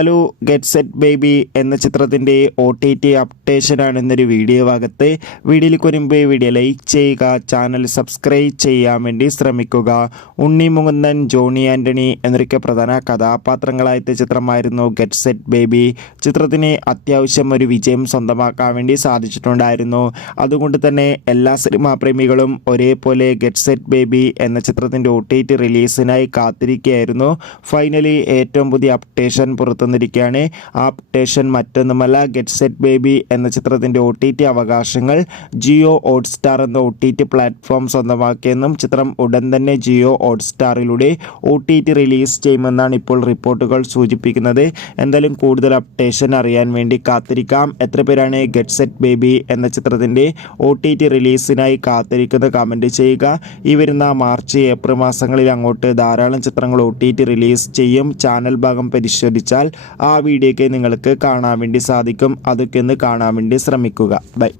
Hello get set baby എന്ന ചിത്രത്തിൻ്റെ OTT അപ്ഡേഷനാണ് ഇന്നൊരു വീഡിയോ ഭാഗത്ത്. വീഡിയോയിലേക്ക് വരുമ്പോൾ വീഡിയോ ലൈക്ക് ചെയ്യുക, ചാനൽ സബ്സ്ക്രൈബ് ചെയ്യാൻ വേണ്ടി ശ്രമിക്കുക. ഉണ്ണി മുകുന്ദൻ, ജോണി ആൻ്റണി എന്നൊക്കെ പ്രധാന കഥാപാത്രങ്ങളായ ചിത്രമായിരുന്നു ഗെറ്റ് സെറ്റ് ബേബി. ചിത്രത്തിന് അത്യാവശ്യം ഒരു വിജയം സ്വന്തമാക്കാൻ വേണ്ടി സാധിച്ചിട്ടുണ്ടായിരുന്നു. അതുകൊണ്ട് തന്നെ എല്ലാ സിനിമാ പ്രേമികളും ഒരേപോലെ ഗെറ്റ് സെറ്റ് ബേബി എന്ന ചിത്രത്തിൻ്റെ OTT റിലീസിനായി കാത്തിരിക്കുകയായിരുന്നു. ഫൈനലി ഏറ്റവും പുതിയ അപ്ഡേഷൻ പുറത്തുവന്നിരിക്കുകയാണ്. ആ അപ്ഡേഷൻ മറ്റൊന്നുമല്ല, ഗെറ്റ് സെറ്റ് ബേബി എന്ന ചിത്രത്തിൻ്റെ OTT അവകാശങ്ങൾ ജിയോ ഹോട്ട്സ്റ്റാർ എന്ന OTT പ്ലാറ്റ്ഫോം സ്വന്തമാക്കിയെന്നും ചിത്രം ഉടൻ തന്നെ ജിയോ ഹോട്ട്സ്റ്റാറിലൂടെ OTT റിലീസ് ചെയ്യുമെന്നാണ് ഇപ്പോൾ റിപ്പോർട്ടുകൾ സൂചിപ്പിക്കുന്നത്. എന്തായാലും കൂടുതൽ അപ്ഡേഷൻ അറിയാൻ വേണ്ടി കാത്തിരിക്കാം. എത്ര പേരാണ് ഗെറ്റ് സെറ്റ് ബേബി എന്ന ചിത്രത്തിൻ്റെ OTT റിലീസിനായി കാത്തിരിക്കുന്നത് കമൻറ്റ് ചെയ്യുക. ഈ വരുന്ന മാർച്ച് ഏപ്രിൽ മാസങ്ങളിൽ അങ്ങോട്ട് ധാരാളം ചിത്രങ്ങൾ OTT റിലീസ് ചെയ്യും. ചാനൽ ഭാഗം പരിശോധിച്ചാൽ ആ വീഡിയോയ്ക്ക് നിങ്ങൾക്ക് കാണാൻ വേണ്ടി സാധിക്കും. അതൊക്കെ ഒന്ന് കാണാൻ വേണ്ടി ശ്രമിക്കുക. ബൈ.